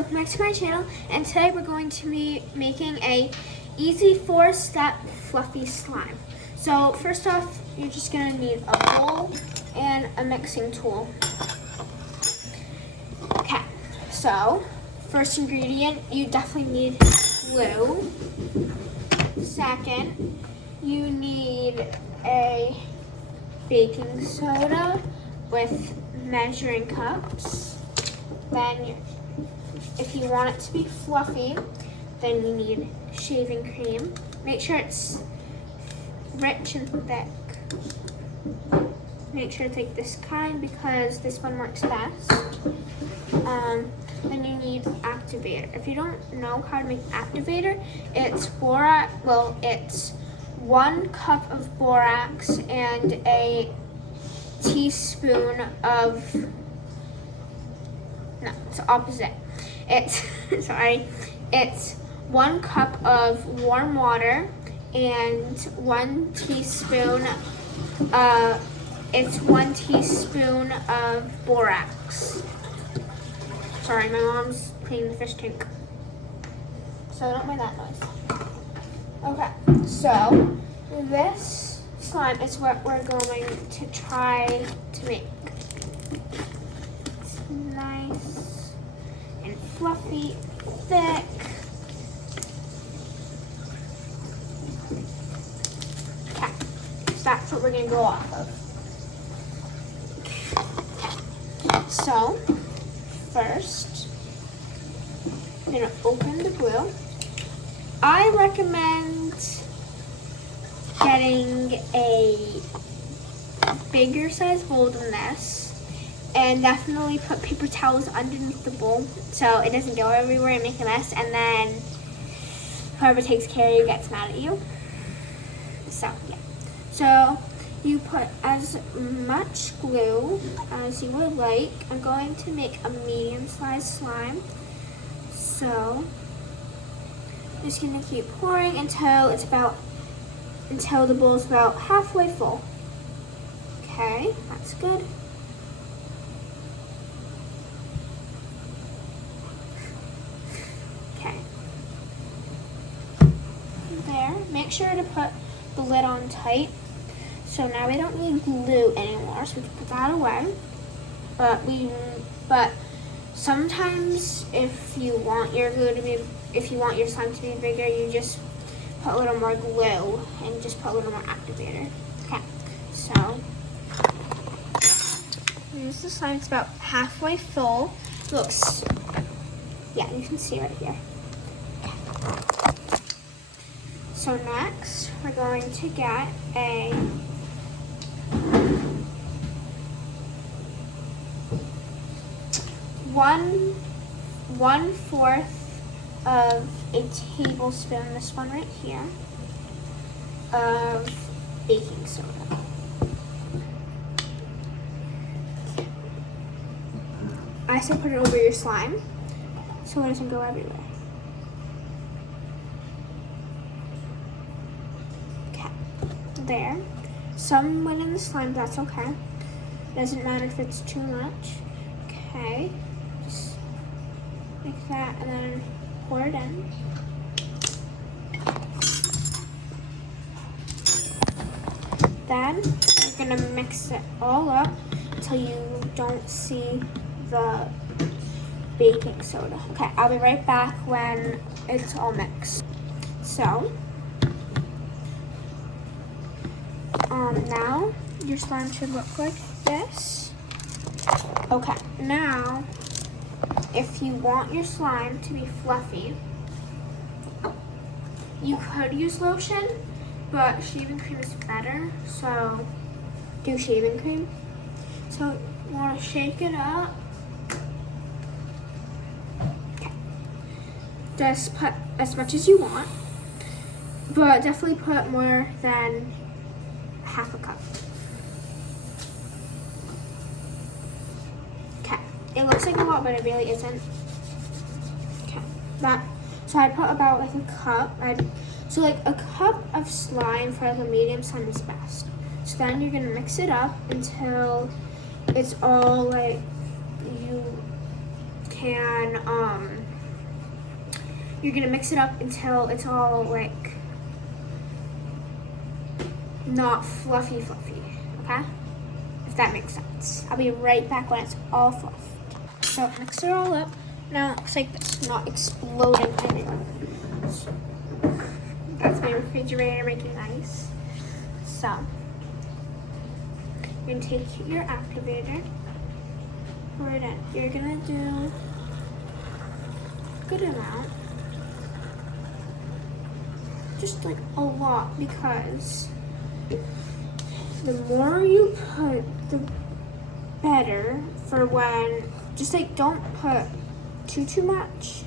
welcome back to my channel, and today we're going to be making a easy 4-step fluffy slime. So first off, you're just going to need a bowl and a mixing tool. Okay, so first ingredient, you definitely need glue. Second, you need a baking soda with measuring cups. Then if you want it to be fluffy, then you need shaving cream. Make sure it's rich and thick. Make sure it's like this kind because this one works best. Then you need activator. If you don't know how to make activator, it's borax. Well, it's 1 cup of borax and a teaspoon of, no, it's the opposite. It's, sorry, it's 1 cup of warm water and 1 teaspoon, it's 1 teaspoon of borax. Sorry, my mom's cleaning the fish tank, so don't mind that noise. Okay, so this slime is what we're going to try to make. It's nice and fluffy, thick. Okay, so that's what we're going to go off of. So, first, I'm going to open the glue. I recommend getting a bigger size bowl than this, and definitely put paper towels underneath the bowl so it doesn't go everywhere and make a mess, and then whoever takes care of you gets mad at you. So yeah, so you put as much glue as you would like. I'm going to make a medium-sized slime, so I'm just gonna keep pouring until the bowl is about halfway full. Okay, that's good. Okay. There, make sure to put the lid on tight. So now we don't need glue anymore, so we can put that away. But sometimes if you want your slime to be bigger, you just put a little more glue and just put a little more activator. Okay, so here's the slime. It's about halfway full. Looks, yeah, you can see right here. Okay. So next, we're going to get a one-fourth of a tablespoon, this one right here, of baking soda. I say put it over your slime so it doesn't go everywhere. Okay, there. Some went in the slime, that's okay. Doesn't matter if it's too much. Okay, just like that, and then pour it in. Then you're gonna mix it all up until you don't see the baking soda. Okay, I'll be right back when it's all mixed. So, now your slime should look like this. Okay, now if you want your slime to be fluffy, you could use lotion, but shaving cream is better, so do shaving cream. So you want to shake it up. Okay. Just put as much as you want, but definitely put more than half a cup. It looks like a lot, but it really isn't. Okay, so I put about like a cup. So like a cup of slime for like a medium slime is best. So then you're gonna mix it up until it's all like you can, you're gonna mix it up until it's all like not fluffy, okay? If that makes sense. I'll be right back when it's all fluffed. So mix it all up. Now it looks like it's not exploding anymore. So, that's my refrigerator making ice. So you're gonna take your activator, pour it in. You're gonna do a good amount. Just like a lot, because the more you put, the better for when, just like don't put too much.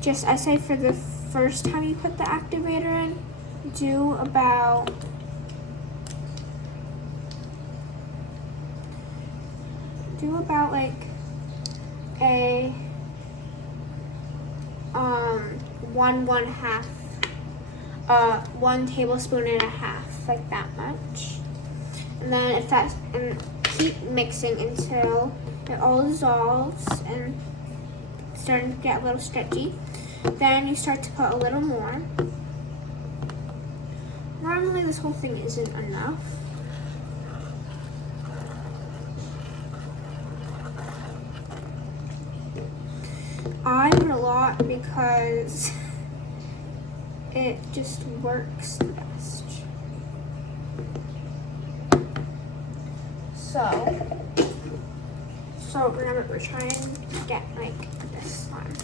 Just, I say for the first time you put the activator in, do about like a 1 tablespoon and a half, like that much. And then if that's, and keep mixing until it all dissolves and it's starting to get a little stretchy. Then you start to put a little more. Normally this whole thing isn't enough. I put a lot because it just works the best. So remember, we're trying to get like this slime.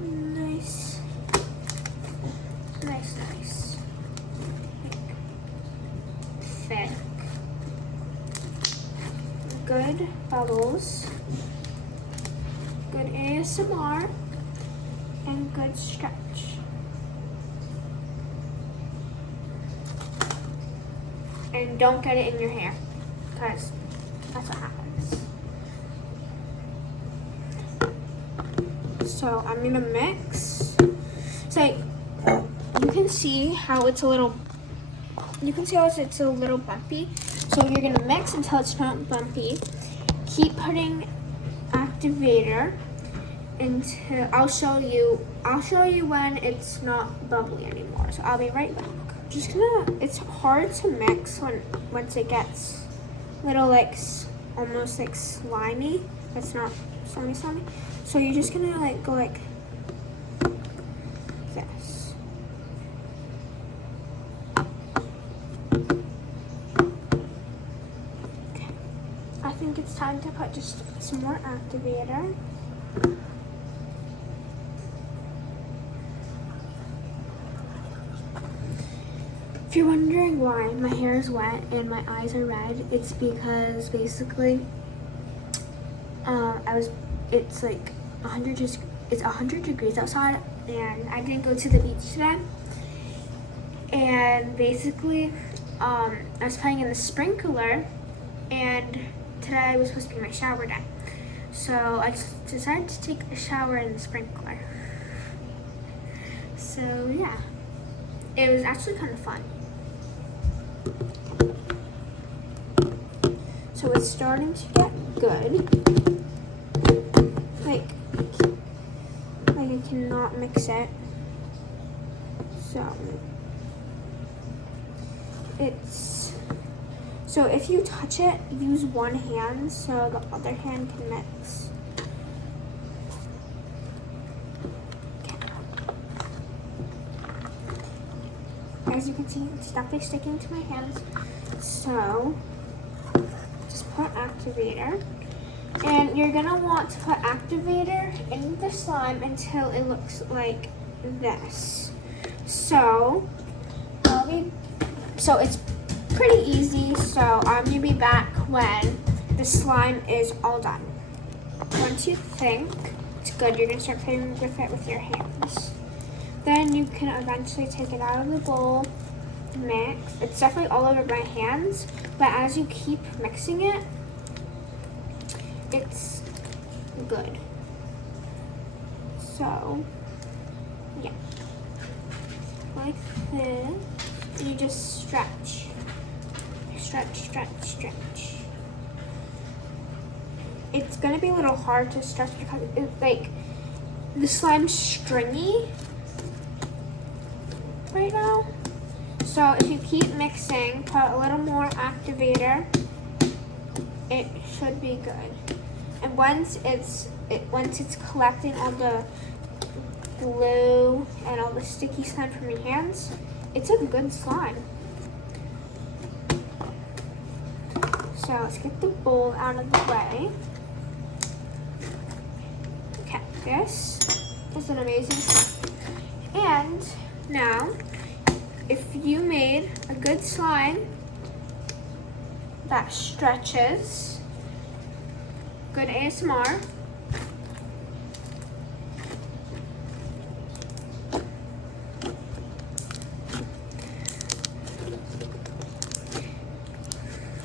Nice. Thick. Good bubbles. Good ASMR. And good stretch. And don't get it in your hair, because that's what happens. So I'm gonna mix. So you can see how it's a little bumpy. So you're gonna mix until it's not bumpy. Keep putting activator until I'll show you when it's not bubbly anymore. So I'll be right back. It's hard to mix once it gets little like almost like slimy. It's not slimy. So you're just gonna like go like this. Okay. I think it's time to put just some more activator. If you're wondering why my hair is wet and my eyes are red, it's because basically it's like 100 degrees outside and I didn't go to the beach today. And basically I was playing in the sprinkler, and today was supposed to be my shower day. So I decided to take a shower in the sprinkler. So yeah, it was actually kind of fun. So it's starting to get good. Like I cannot mix it. So if you touch it, use one hand so the other hand can mix. Okay. As you can see, it's definitely sticking to my hands. So just put activator. And you're gonna want to put activator in the slime until it looks like this. So it's pretty easy. So I'm gonna be back when the slime is all done. Once you think it's good, you're gonna start playing with it with your hands. Then you can eventually take it out of the bowl, mix. It's definitely all over my hands, but as you keep mixing it, it's good. So yeah, like this, you just stretch. it's gonna be a little hard to stretch because it's like the slime's stringy right now. So if you keep mixing, put a little more activator, it should be good. And once it's collecting all the glue and all the sticky slime from your hands, it's a good slime. So let's get the bowl out of the way. Okay, this is an amazing slime. And now, if you made a good slime that stretches, good ASMR,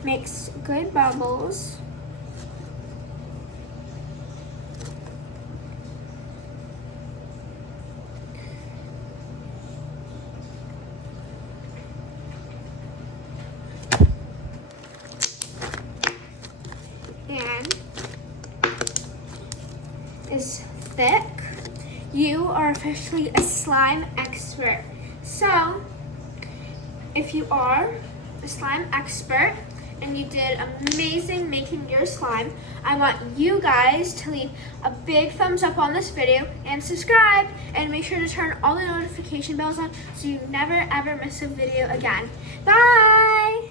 makes good bubbles, and is thick, you are officially a slime expert. So, if you are a slime expert and you did amazing making your slime, I want you guys to leave a big thumbs up on this video and subscribe, and make sure to turn all the notification bells on so you never ever miss a video again. Bye!